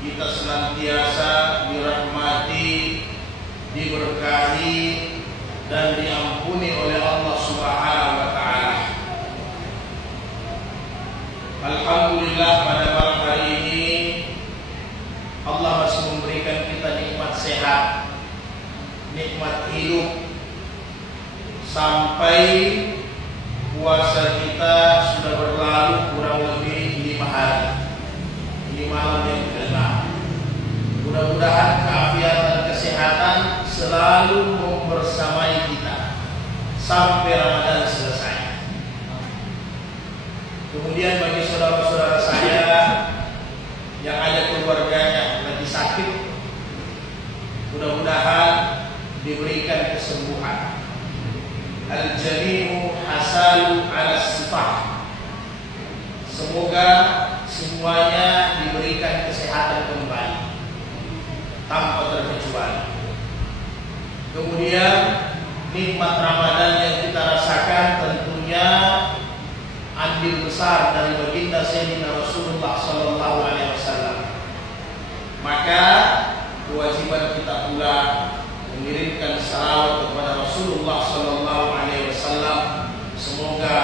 kita senantiasa dirahmati, diberkahi, dan diampuni oleh Allah Subhanahu wa Ta'ala. Alhamdulillah, pada malam hari ini Allah masih memberikan kita nikmat sehat, nikmat hidup, sampai puasa kita sudah berlalu kurang lebih 5 hari. Ini malam yang ke-6. Mudah-mudahan keafiatan dan kesehatan selalu membersamai kita sampai Ramadan selesai. Kemudian bagi saudara-saudara saya yang ada keluarganya lagi sakit, mudah-mudahan diberikan kesembuhan. Al-jami'u hasalu ala sifah. Semoga semuanya diberikan kesehatan kembali tanpa terkecuali. Kemudian nikmat Ramadan yang kita rasakan tentunya andil besar dari baginda Sayyidina Rasulullah sallallahu alaihi wasallam. Maka kewajiban kita pula mengirimkan salawat kepada Rasulullah sallallahu alaihi wasallam. Semoga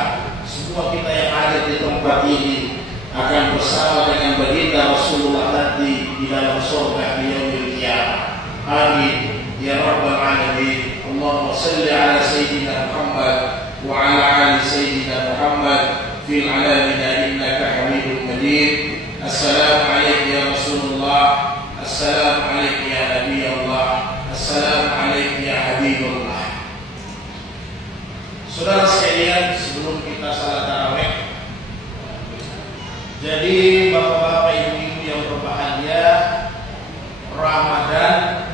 semua kita yang hadir di tempat ini akan bersama dengan baginda Rasulullah nanti di dalam surga di yaumil qiyamah. Amin ya rabbal alamin. Allahumma shalli ala sayyidina Muhammad wa ala ali sayyidina Muhammad fil alamin innaka Hamidum Majid. Assalamu alaikum ya Rasulullah. Assalamu alaikum ya Nabi Allah. Assalamu alaikum ya Habibullah. Saudara sekalian, sebelum kita salat tarawih, jadi bapak-bapak, ibu-ibu yang berbahagia, Ramadan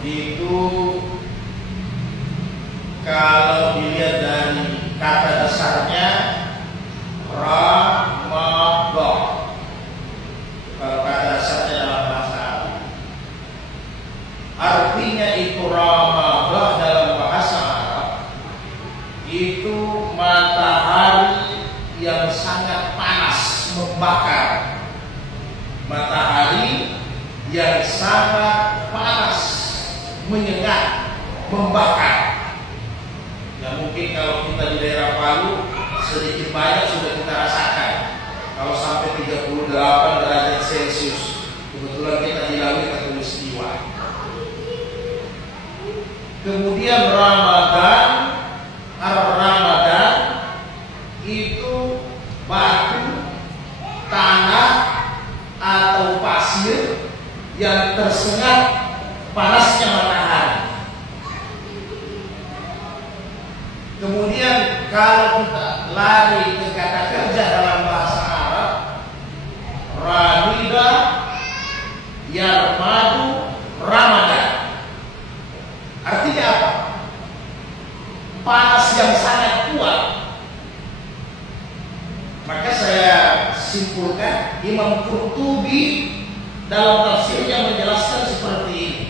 itu kalau dilihat dari kata dasarnya Ramadan. Kalau kata dasarnya dalam bahasa Arab, artinya itu Ramadan dalam bahasa Arab itu matahari yang sangat panas membakar. Matahari yang sangat panas menyengat, membakar. Ya mungkin kalau kita di daerah Palu sedikit banyak sudah kita rasakan. Kalau sampai 38 derajat Celcius, kebetulan kita di Lawi Khatulistiwa. Kemudian Ramadan itu batu, tanah atau pasir yang tersengat panasnya matahari. Kemudian kalau kita lari ke kata kerja dalam bahasa Arab, Ramida Yarmadu Ramadan. Artinya apa? Panas yang sangat kuat. Maka saya simpulkan, Imam Qurtubi dalam tafsirnya menjelaskan seperti ini.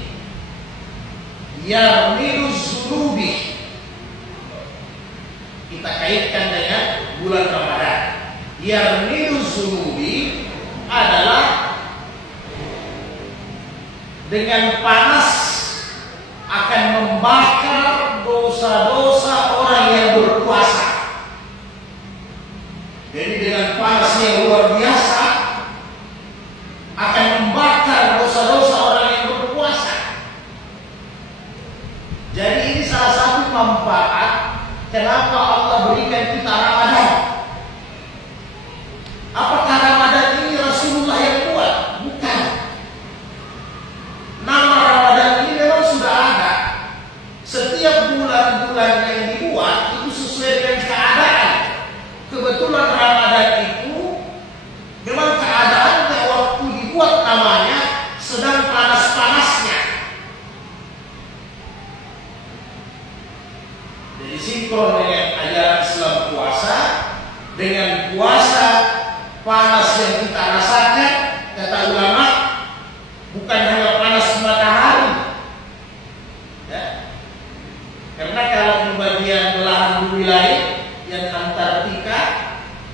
Yarmidu zunubi, kita kaitkan dengan bulan Ramadan. Yarmidu zunubi adalah dengan panas akan membakar dosa-dosa orang yang berpuasa. Jadi dengan panas yang luar biasa akan membakar dosa-dosa orang yang berpuasa. Jadi ini salah satu manfaat kenapa Allah berikan kita Ramadan. Apakah Ramadan ini Rasulullah yang buat? Bukan. Nama Ramadan ini memang sudah ada. Setiap bulan-bulan yang dibuat itu sesuai dengan keadaan. Kebetulan Ramadan itu memang keadaannya waktu dibuat namanya sedang panas-panasnya. Jadi sinkron dengan ajaran Islam puasa, dengan puasa panas yang kita rasakan, kata ulama, bukan hanya panas matahari. Ya. Karena kalau di bagian belahan bumi lain yang Antartika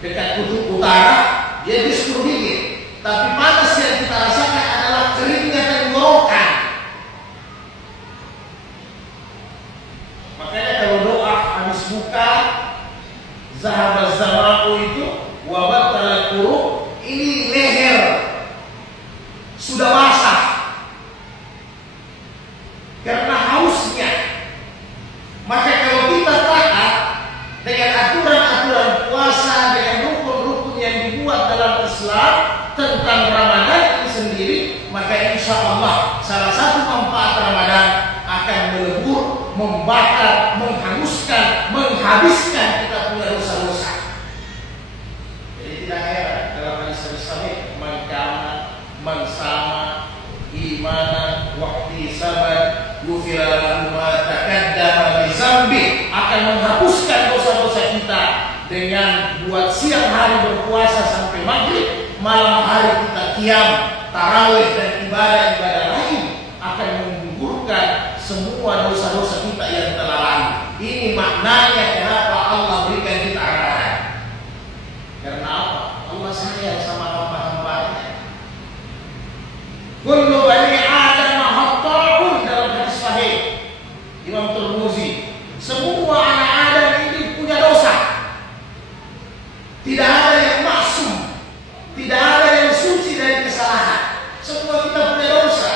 dekat kutub utara, dia justru dingin. Tapi panas yang kita maka insya Allah salah satu manfaat Ramadan akan melebur, membakar, menghanguskan, menghabiskan kita punya dosa-dosa. Jadi tidak heran dalam hadis sahih, man kana man sama imanan waqti sabat ghufira lahu ma taqaddama min dzambi, akan menghapuskan dosa-dosa kita dengan buat siang hari berpuasa sampai maghrib, malam hari kita qiyam, tarawih dan ibadah-ibadah lain, akan menggugurkan semua dosa-dosa kita yang telah lalu. Ini maknanya kenapa Allah berikan kita arahan. Karena apa? Allah sayang sama hamba-hambanya. Kullu bani Adam khata'un, dalam hadis sahih Imam Tirmidzi, semua anak Adam ini punya dosa. Tidak ada yang maksum, tidak ada yang suci dari kesalahan. Semua kita punya dosa.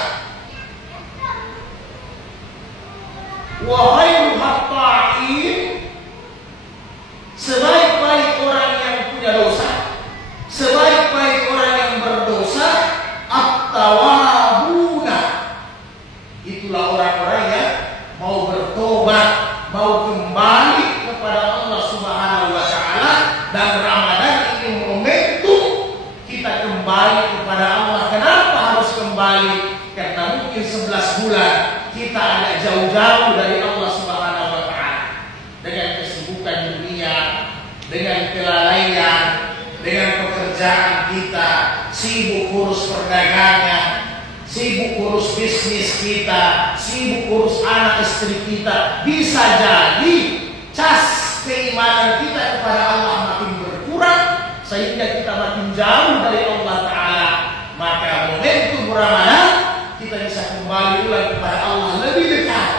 Wa khairul khata'in, sebaik-baik orang yang punya dosa, sebaik-baik orang yang berdosa, at-tawwabuna, itulah orang-orang yang mau bertobat, mau kembali kepada Allah Subhanahu wa taala. Dan Ramadan ini momentum kita kembali kepada Allah. Kenapa harus kembali? Karena mungkin 11 bulan kita agak jauh-jauh dari Allah Subhanahu wa taala, dengan kesibukan dunia, dengan kelalaian, dengan pekerjaan kita, sibuk urus perdagangan, sibuk urus bisnis kita, sibuk urus anak istri kita. Bisa jadi cas keimanan kita kepada Allah makin berkurang, sehingga kita makin jauh dari Allah Ta'ala. Maka momentum Ramadan kita bisa kembali ulang kepada Allah lebih dekat.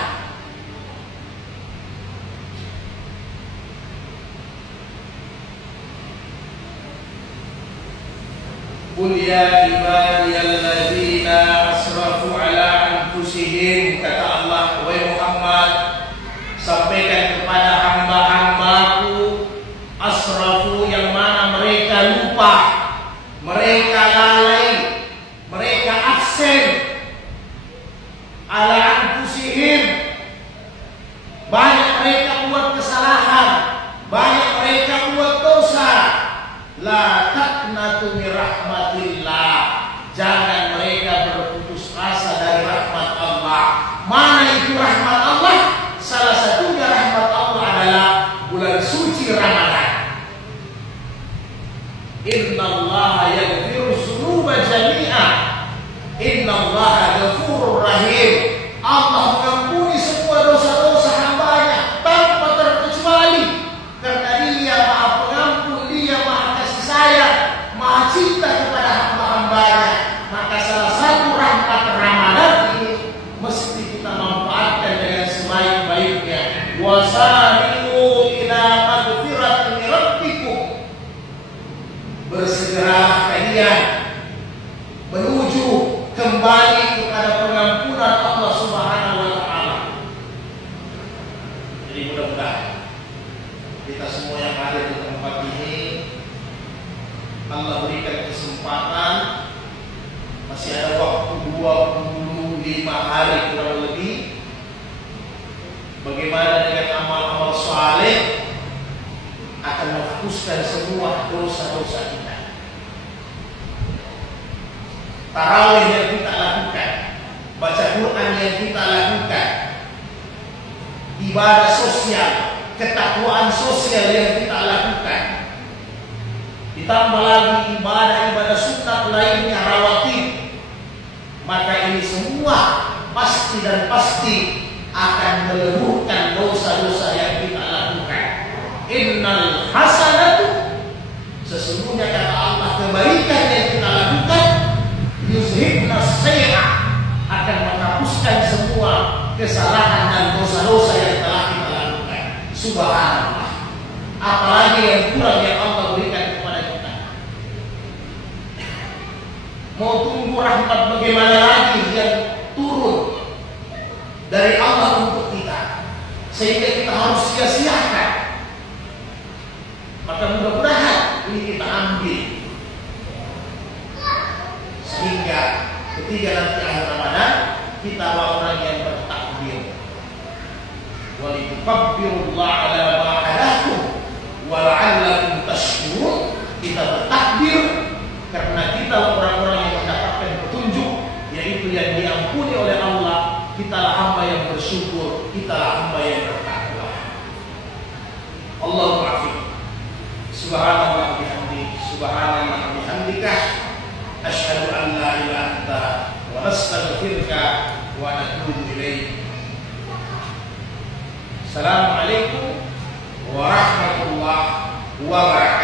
Qul ya ibadiyalladzina asrafu ala anfusihim, kata Allah, wahai Muhammad, sampaikan kepada hamba-hambaku, asrafu yang mana mereka lupa, mereka lalai, mereka absen, ala anfusihim, banyak mereka buat kesalahan, banyak mereka buat dosa. La taqnatu min rahmatillah, jangan mereka berputus asa dari rahmat Allah. Mana itu rahmat Allah? Salah satunya rahmat Allah adalah bulan suci Ramadan. Innallaha yaghfiru dzunuba jami'a, innallaha ghafurur rahim. Allah mengampuni semua dosa-dosa hambanya tanpa terkecuali, karena Dia Maha Pengampun, Dia Maha Kasih Sayang, Maha Cinta kepada hamba-hambanya. Maka salah satu rahmat Ramadan ini mesti kita manfaatkan dengan sebaik-baiknya. Wasari'u ila magfiratin min rabbikum, bersegeralah kalian menuju kembali kepada pengampunan Allah Subhanahu wa taala. Jadi mudah-mudahan kita semua yang hadir di tempat ini, Allah berikan kesempatan, masih ada waktu 25 hari kurang lebih. Bagaimana dengan amal-amal saleh akan menghapuskan semua dosa-dosa kita. Tarawih yang kita lakukan, baca Quran yang kita lakukan, ibadah sosial, ketakwaan sosial yang kita lakukan, ditambah lagi ibadah-ibadah sunat lainnya, rawatib, maka ini semua pasti dan pasti akan meleburkan dosa-dosa yang kita lakukan. Innal hasanatu, sesungguhnya kata Allah, kebaikan yang kita lakukan, yuzhibna sayyi'ah, akan menghapuskan semua kesalahan dan dosa-dosa yang telah kita lakukan. Subhanallah. Apalagi yang kurang yang Allah berikan kepada kita. Mau tunggu rahmat bagaimana lagi yang turun dari Allah untuk kita, sehingga kita harus sia-siakan. Maka mudah-mudahan ini kita ambil, sehingga Ketika nanti akhir Ramadan, kita orang yang bertakbir. Walitukabbirullaha ala ma hadakum wa la'allakum tashkurun. Kita bertakbir karena kita orang-orang yang mendapatkan petunjuk, yaitu yang diampuni oleh Allah. Kitalah hamba yang bersyukur, kitalah hamba yang bertakwa. Allahumma afiq. Subhanallah bihamdi, subhanallah bihamdika, asyhadu an la ilaha illa anta wa nastaghfiruka wa natubu ilaik. Assalamualaikum warahmatullahi wabarakatuh.